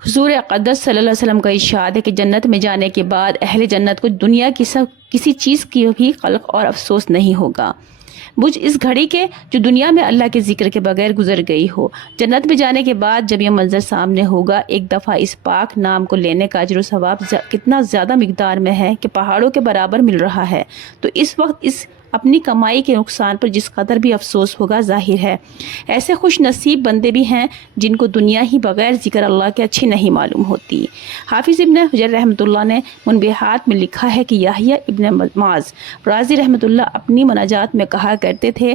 حضور اقدس صلی اللہ علیہ وسلم کا ارشاد ہے کہ جنت میں جانے کے بعد اہل جنت کو دنیا کی کسی چیز کی بھی قلق اور افسوس نہیں ہوگا، بجھ اس گھڑی کے جو دنیا میں اللہ کے ذکر کے بغیر گزر گئی ہو۔ جنت میں جانے کے بعد جب یہ منظر سامنے ہوگا، ایک دفعہ اس پاک نام کو لینے کا اجر و ثواب کتنا زیادہ مقدار میں ہے کہ پہاڑوں کے برابر مل رہا ہے، تو اس وقت اس اپنی کمائی کے نقصان پر جس قدر بھی افسوس ہوگا ظاہر ہے۔ ایسے خوش نصیب بندے بھی ہیں جن کو دنیا ہی بغیر ذکر اللہ کے اچھی نہیں معلوم ہوتی۔ حافظ ابن حجر رحمۃ اللہ نے منبیہات میں لکھا ہے کہ یحییٰ ابن معاذ رازی رحمۃ اللہ اپنی مناجات میں کہا کرتے تھے،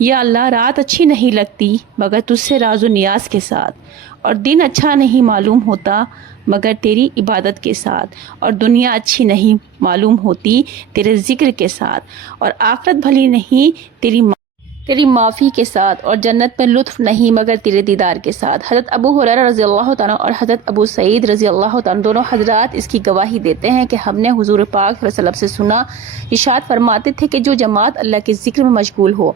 یا اللہ رات اچھی نہیں لگتی مگر تجھ سے راز و نیاز کے ساتھ، اور دن اچھا نہیں معلوم ہوتا مگر تیری عبادت کے ساتھ، اور دنیا اچھی نہیں معلوم ہوتی تیرے ذکر کے ساتھ، اور آخرت بھلی نہیں تیری معافی کے ساتھ، اور جنت میں لطف نہیں مگر تیرے دیدار کے ساتھ۔ حضرت ابو ہریرہ رضی اللہ تعالیٰ اور حضرت ابو سعید رضی اللہ تعالیٰ دونوں حضرات اس کی گواہی دیتے ہیں کہ ہم نے حضور پاک صلی اللہ علیہ وسلم سے سنا، ارشاد فرماتے تھے کہ جو جماعت اللہ کے ذکر میں مشغول ہو،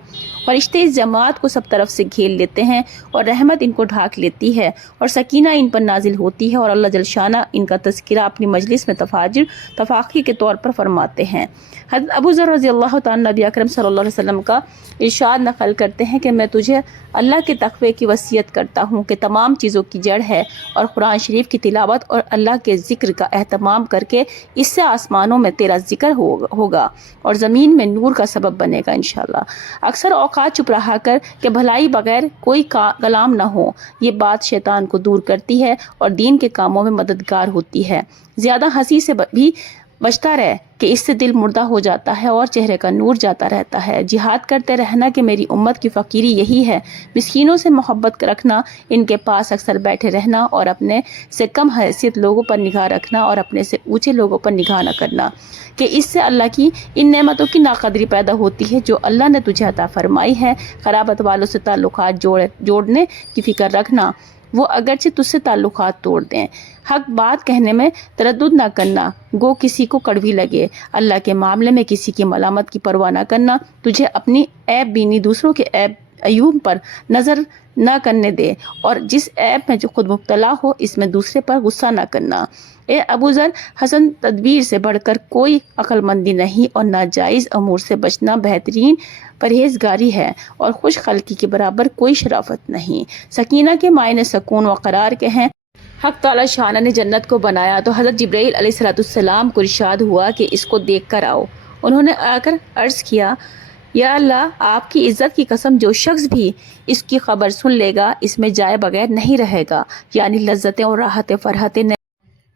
فرشتے اس جماعت کو سب طرف سے گھیر لیتے ہیں اور رحمت ان کو ڈھانک لیتی ہے اور سکینہ ان پر نازل ہوتی ہے، اور اللہ جل شانہ ان کا تذکرہ اپنی مجلس میں تفاخر کے طور پر فرماتے ہیں۔ حضرت ابو ذر رضی اللہ تعالیٰ نبی اکرم صلی اللہ علیہ وسلم کا ارشاد نقل کرتے ہیں کہ میں تجھے اللہ کے تقوی کی وصیت کرتا ہوں کہ تمام چیزوں کی جڑ ہے، اور قرآن شریف کی تلاوت اور اللہ کے ذکر کا اہتمام کر کے اس سے آسمانوں میں تیرا ذکر ہوگا اور زمین میں نور کا سبب بنے گا انشاءاللہ۔ اکثر اوقات چپ رہا کر کہ بھلائی بغیر کوئی کلام نہ ہو، یہ بات شیطان کو دور کرتی ہے اور دین کے کاموں میں مددگار ہوتی ہے۔ زیادہ ہنسی سے بھی بچتا رہے کہ اس سے دل مردہ ہو جاتا ہے اور چہرے کا نور جاتا رہتا ہے۔ جہاد کرتے رہنا کہ میری امت کی فقیری یہی ہے، مسکینوں سے محبت رکھنا، ان کے پاس اکثر بیٹھے رہنا، اور اپنے سے کم حیثیت لوگوں پر نگاہ رکھنا اور اپنے سے اونچے لوگوں پر نگاہ نہ کرنا، کہ اس سے اللہ کی ان نعمتوں کی ناقدری پیدا ہوتی ہے جو اللہ نے تجھے عطا فرمائی ہے۔ قرابت والوں سے تعلقات جوڑنے کی فکر رکھنا، وہ اگرچہ تجھ سے تعلقات توڑ دیں۔ حق بات کہنے میں تردد نہ کرنا، گو کسی کو کڑوی لگے۔ اللہ کے معاملے میں کسی کی ملامت کی پرواہ نہ کرنا، تجھے اپنی عیب بینی دوسروں کے عیوب پر نظر نہ کرنے دے، اور جس عیب میں جو خود مبتلا ہو اس میں دوسرے پر غصہ نہ کرنا۔ اے ابو ذر، حسن تدبیر سے بڑھ کر کوئی عقل مندی نہیں، اور ناجائز امور سے بچنا بہترین پرہیزگاری ہے، اور خوش خلقی کے برابر کوئی شرافت نہیں۔ سکینہ کے معنی سکون و قرار کے ہیں۔ حق تعالی شانہ نے جنت کو بنایا تو حضرت جبرائیل علیہ السلام کو ارشاد ہوا کہ اس کو دیکھ کر آؤ۔ انہوں نے آ کر عرض کیا، یا اللہ آپ کی عزت کی قسم، جو شخص بھی اس کی خبر سن لے گا اس میں جائے بغیر نہیں رہے گا، یعنی لذتیں اور راحتیں فرحتیں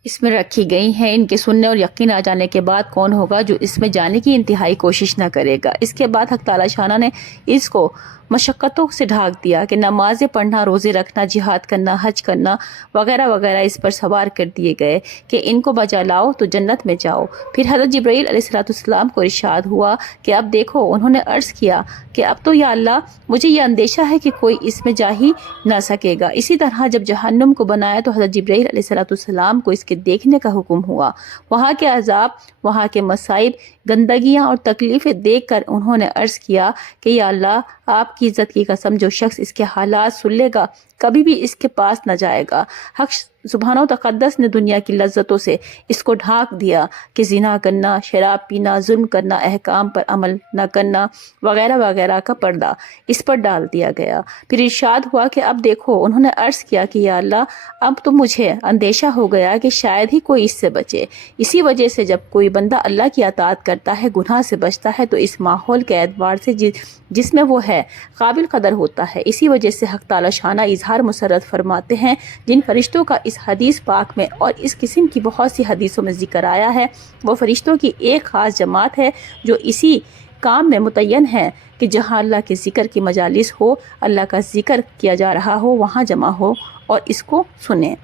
اس میں رکھی گئی ہیں، ان کے سننے اور یقین آ جانے کے بعد کون ہوگا جو اس میں جانے کی انتہائی کوشش نہ کرے گا۔ اس کے بعد حق تعالی شانہ نے اس کو مشقتوں سے ڈھانک دیا کہ نمازیں پڑھنا، روزے رکھنا، جہاد کرنا، حج کرنا وغیرہ وغیرہ اس پر سوار کر دیے گئے کہ ان کو بجا لاؤ تو جنت میں جاؤ۔ پھر حضرت جبرائیل علیہ السلام کو ارشاد ہوا کہ اب دیکھو، انہوں نے عرض کیا کہ اب تو یا اللہ مجھے یہ اندیشہ ہے کہ کوئی اس میں جا ہی نہ سکے گا۔ اسی طرح جب جہنم کو بنایا تو حضرت جبرائیل علیہ السلام کو اس کے دیکھنے کا حکم ہوا۔ وہاں کے عذاب، وہاں کے مصائب، گندگیاں اور تکلیفیں دیکھ کر انہوں نے عرض کیا کہ یا اللہ آپ کی عزت کی قسم، جو شخص اس کے حالات سن لے گا کبھی بھی اس کے پاس نہ جائے گا۔ حق سبحانہ و تقدس نے دنیا کی لذتوں سے اس کو ڈھانک دیا کہ زنا کرنا، شراب پینا، ظلم کرنا، احکام پر عمل نہ کرنا وغیرہ وغیرہ کا پردہ اس پر ڈال دیا گیا۔ پھر ارشاد ہوا کہ اب دیکھو، انہوں نے عرض کیا کہ یا اللہ اب تو مجھے اندیشہ ہو گیا کہ شاید ہی کوئی اس سے بچے۔ اسی وجہ سے جب کوئی بندہ اللہ کی اطاعت کرتا ہے، گناہ سے بچتا ہے، تو اس ماحول کے اعتبار سے جس میں وہ ہے قابل قدر ہوتا ہے۔ اسی وجہ سے حق تعالی شانہ اظہار مسرت فرماتے ہیں، جن فرشتوں کا اس حدیث پاک میں اور اس قسم کی بہت سی حدیثوں میں ذکر آیا ہے، وہ فرشتوں کی ایک خاص جماعت ہے جو اسی کام میں متعین ہے کہ جہاں اللہ کے ذکر کی مجالس ہو، اللہ کا ذکر کیا جا رہا ہو، وہاں جمع ہو اور اس کو سنیں۔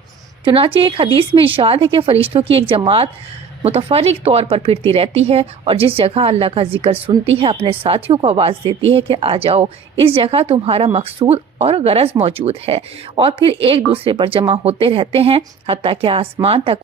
چنانچہ ایک حدیث میں ارشاد ہے کہ فرشتوں کی ایک جماعت متفرق طور پر پھرتی رہتی ہے، اور جس جگہ اللہ کا ذکر سنتی ہے اپنے ساتھیوں کو آواز دیتی ہے کہ آ جاؤ، اس جگہ تمہارا مقصود اور غرض موجود ہے، اور پھر ایک دوسرے پر جمع ہوتے رہتے ہیں حتیٰ کہ آسمان تک